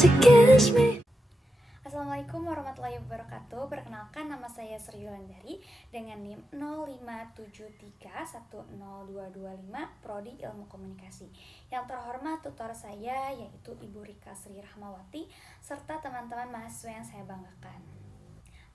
to kiss me. Assalamualaikum warahmatullahi wabarakatuh. Perkenalkan, nama saya Sri Yulandari dengan NIM 0573102225 Prodi Ilmu Komunikasi. Yang terhormat tutor saya yaitu Ibu Rika Sri Rahmawati serta teman-teman mahasiswa yang saya banggakan.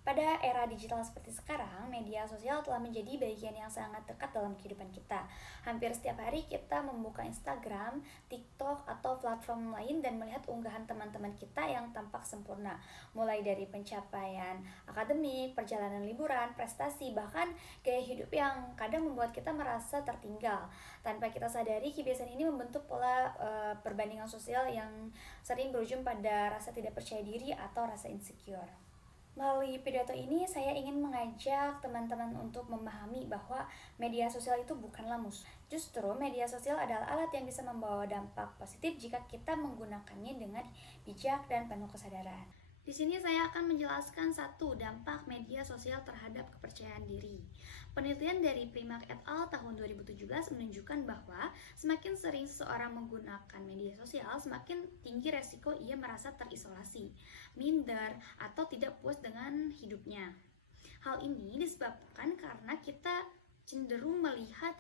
Pada era digital seperti sekarang, media sosial telah menjadi bagian yang sangat dekat dalam kehidupan kita. Hampir setiap hari kita membuka Instagram, TikTok, atau platform lain dan melihat unggahan teman-teman kita yang tampak sempurna. Mulai dari pencapaian akademik, perjalanan liburan, prestasi, bahkan gaya hidup yang kadang membuat kita merasa tertinggal. Tanpa kita sadari, kebiasaan ini membentuk pola perbandingan sosial yang sering berujung pada rasa tidak percaya diri atau rasa insecure. Melalui pidato ini, saya ingin mengajak teman-teman untuk memahami bahwa media sosial itu bukanlah musuh. Justru, media sosial adalah alat yang bisa membawa dampak positif jika kita menggunakannya dengan bijak dan penuh kesadaran. Di sini saya akan menjelaskan satu dampak media sosial terhadap kepercayaan diri. Penelitian dari Primark et al. Tahun 2017 menunjukkan bahwa semakin sering seseorang menggunakan media sosial, semakin tinggi resiko ia merasa terisolasi, minder, atau tidak puas dengan hidupnya. Hal ini disebabkan karena kita cenderung melihat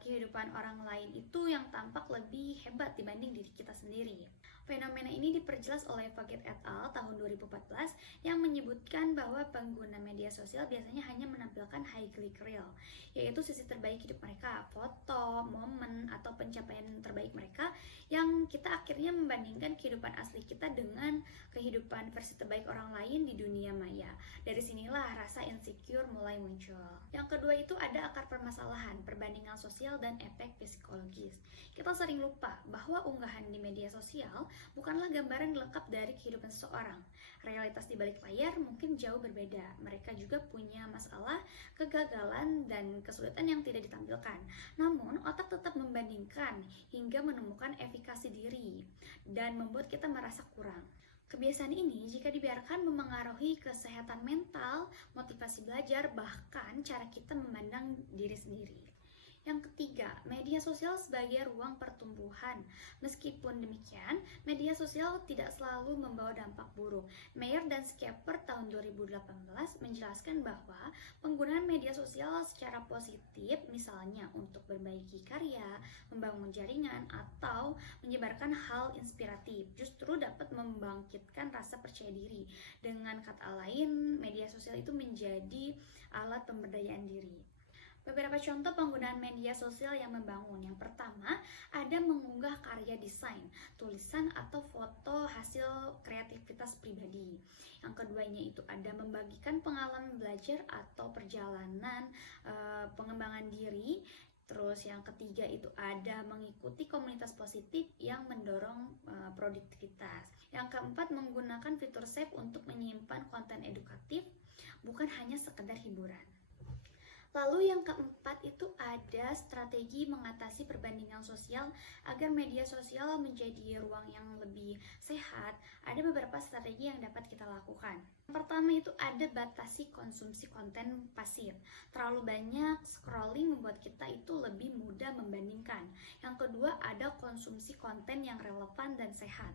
kehidupan orang lain itu yang tampak lebih hebat dibanding diri kita sendiri. Fenomena ini diperjelas oleh Faget et al. Tahun 2014 yang menyebutkan bahwa pengguna media sosial biasanya hanya menampilkan highlight reel, yaitu sisi terbaik hidup mereka, foto, momen, atau pencapaian terbaik mereka, yang kita akhirnya membandingkan kehidupan asli kita dengan kehidupan versi terbaik orang lain di dunia maya. Dari sinilah rasa insecure mulai muncul. Yang kedua itu ada akar permasalahan, perbandingan sosial dan efek psikologis. Kita sering lupa bahwa unggahan di media sosial bukanlah gambaran lengkap dari kehidupan seseorang. Realitas di balik layar mungkin jauh berbeda. Mereka juga punya masalah, kegagalan, dan kesulitan yang tidak ditampilkan. Namun, otak tetap membandingkan hingga menemukan efikasi diri dan membuat kita merasa kurang. Kebiasaan ini jika dibiarkan memengaruhi kesehatan mental, motivasi belajar, bahkan cara kita memandang diri sendiri. Yang ketiga, media sosial sebagai ruang pertumbuhan. Meskipun demikian, media sosial tidak selalu membawa dampak buruk. Mayer dan Schaeffer tahun 2018 menjelaskan bahwa penggunaan media sosial secara positif, misalnya untuk berbagi karya, membangun jaringan, atau menyebarkan hal inspiratif, justru dapat membangkitkan rasa percaya diri. Dengan kata lain, media sosial itu menjadi alat pemberdayaan diri. Beberapa contoh penggunaan media sosial yang membangun. Yang pertama, ada mengunggah karya desain, tulisan, atau foto hasil kreativitas pribadi. Yang keduanya itu ada membagikan pengalaman belajar atau perjalanan pengembangan diri. Terus yang ketiga itu ada mengikuti komunitas positif yang mendorong produktivitas. Yang keempat, menggunakan fitur save untuk menyimpan konten edukatif, bukan hanya sekedar hiburan. Lalu yang keempat itu ada strategi mengatasi perbandingan sosial agar media sosial menjadi ruang yang lebih sehat. Ada beberapa strategi yang dapat kita lakukan. Yang pertama itu ada batasi konsumsi konten pasif. Terlalu banyak scrolling membuat kita itu lebih mudah membandingkan. Yang kedua ada konsumsi konten yang relevan dan sehat.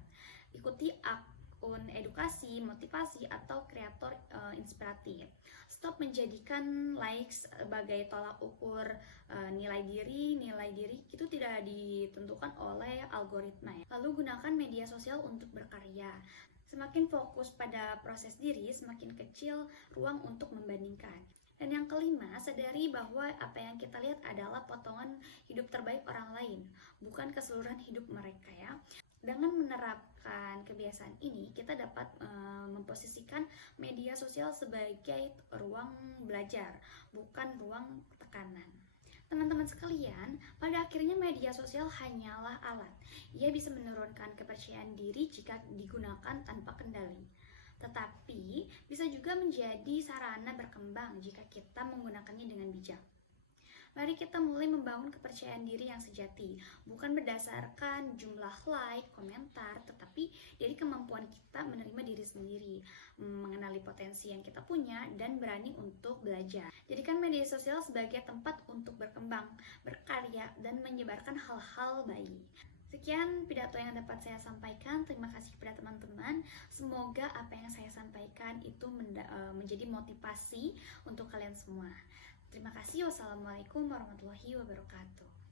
Ikuti akun edukasi, motivasi, atau kreator inspiratif. Stop menjadikan likes sebagai tolak ukur nilai diri itu tidak ditentukan oleh algoritma. Lalu gunakan media sosial untuk berkarya. Semakin fokus pada proses diri, semakin kecil ruang untuk membandingkan. Dan yang kelima, sadari bahwa apa yang kita lihat adalah potongan hidup terbaik orang lain, bukan keseluruhan hidup mereka ya. Dengan menerapkan kebiasaan ini, kita dapat memposisikan media sosial sebagai ruang belajar, bukan ruang tekanan. Teman-teman sekalian, pada akhirnya media sosial hanyalah alat. Ia bisa menurunkan kepercayaan diri jika digunakan tanpa kendali. Tetapi, bisa juga menjadi sarana berkembang jika kita menggunakannya dengan bijak. Mari kita mulai membangun kepercayaan diri yang sejati, bukan berdasarkan jumlah like, komentar, tetapi dari kemampuan kita menerima diri sendiri, mengenali potensi yang kita punya, dan berani untuk belajar. Jadikan media sosial sebagai tempat untuk berkembang, berkarya, dan menyebarkan hal-hal baik. Sekian pidato yang dapat saya sampaikan. Terima kasih kepada teman-teman. Semoga apa yang saya sampaikan itu menjadi motivasi untuk kalian semua. Terima kasih. Wassalamualaikum warahmatullahi wabarakatuh.